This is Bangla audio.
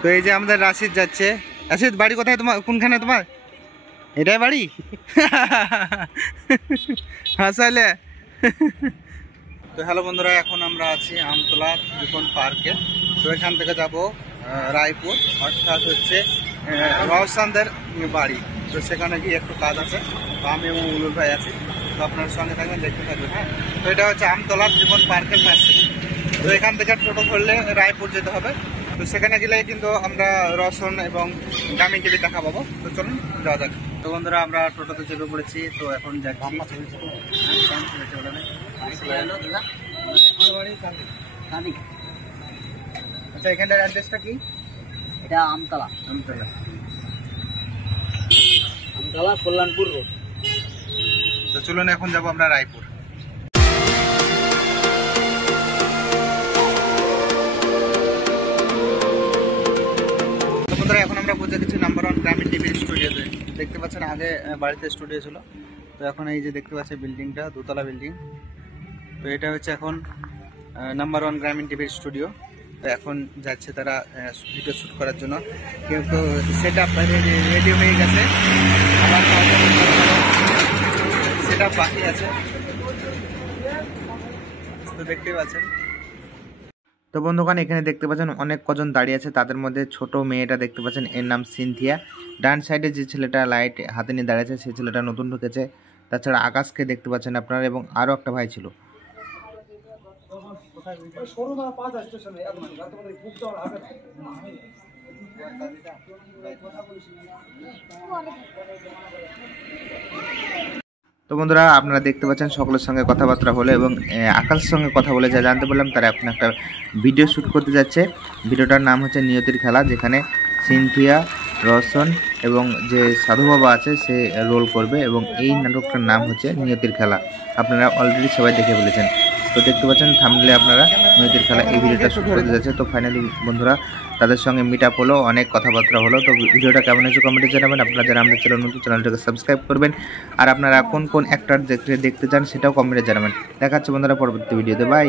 তো এই যে আমাদের রাশিদ যাচ্ছে। রাশিদ বাড়ি কোথায় তোমার, কোনখানে তোমার? এটাই বাড়ি? হাসালে। তো হ্যালো বন্ধুরা, এখন আমরা আছি আমতলা ত্রিকোণ পার্কে। তো এখান থেকে যাব রায়পুর, অর্থাৎ হচ্ছে রওশনদের বাড়ি। তো সেখানে গিয়ে একটু কাজ আছে, তো আমি এবং উলুল ভাই আছি। তো আপনার সঙ্গে থাকবেন, দেখতে থাকবেন। হ্যাঁ, তো এটা হচ্ছে আমতলা ত্রিকোণ পার্কের পাশে। তো এখান থেকে টোটো ধরলে রায়পুর যেতে হবে। তো সেখানে গেলে কিন্তু আমরা রওশন এবং ডায়মন্ড টিভি দেখা পাবো। তো চলুন যাওয়া যাক। তো বন্ধুরা, আমরা টোটোতে চেপে পড়েছি। তো এখন যাচ্ছি। আচ্ছা, এখানটার অ্যাড্রেসটা কি? এটা আমতলা কল্যাণপুর রোড। তো চলুন এখন যাবো আমরা রায়পুর। বন্ধুরা, এখন আমরা পৌঁছে গেছি নাম্বার 1 গ্রামীণ টিভির স্টুডিওতে। দেখতে পাচ্ছেন আগে বাড়িতে স্টুডিও ছিল, তো এখন এই যে দেখতে পাচ্ছেন বিল্ডিংটা, দোতলা বিল্ডিং। তো এটা হচ্ছে এখন নাম্বার 1 গ্রামীণ টিভির স্টুডিও। তো এখন যাচ্ছে তারা ভিডিও শ্যুট করার জন্য, কিন্তু সেট আপ রেডি হয়ে গেছে, আবার সেট আপ বাকি আছে। তো দেখতেই পাচ্ছেন। তো বন্ধুগণ, এখানে দেখতে পাচ্ছেন অনেক কজন দাঁড়িয়ে আছে, তাদের মধ্যে ছোট মেয়েটা দেখতে পাচ্ছেন, এর নাম সিনথিয়া। ডান সাইডে যে ছেলেটা লাইট হাতে নিয়ে দাঁড়িয়েছে, সেই ছেলেটা নতুন ঢুকেছে। তাছাড়া আকাশকে দেখতে পাচ্ছেন আপনারা, এবং আরও একটা ভাই ছিল। তো বন্ধুরা, আপনারা দেখতে পাচ্ছেন সকলের সঙ্গে কথাবার্তা হলো, এবং আকাশের সঙ্গে কথা বলে যা জানতে পারলাম, তারা এখন একটা ভিডিও শ্যুট করতে যাচ্ছে। ভিডিওটার নাম হচ্ছে নিয়তির খেলা, যেখানে সিনথিয়া, রওশন এবং যে সাধু বাবা আছে সে রোল করবে, এবং এই নাটকটার নাম হচ্ছে নিয়তির খেলা। আপনারা অলরেডি সবাই দেখে ফেলেছেন। তো দেখতে পাচ্ছেন থাম্বনেলে আপনারা নিয়তির খেলা এই ভিডিওটা শ্যুট করতে যাচ্ছে। তো ফাইনালি বন্ধুরা, তাদের সঙ্গে মিট আপ হলো, অনেক কথাবার্তা হলো। তো ভিডিওটা কেমন হয়েছে কমেন্টে জানাবেন। আপনারা যারা আমাদের চ্যানেল নতুন, চ্যানেলটাকে সাবস্ক্রাইব করবেন, আর আপনারা কোন কোন অ্যাক্টর দেখতে চান সেটাও কমেন্টে জানাবেন। দেখা হচ্ছে বন্ধুরা পরবর্তী ভিডিওতে। বাই।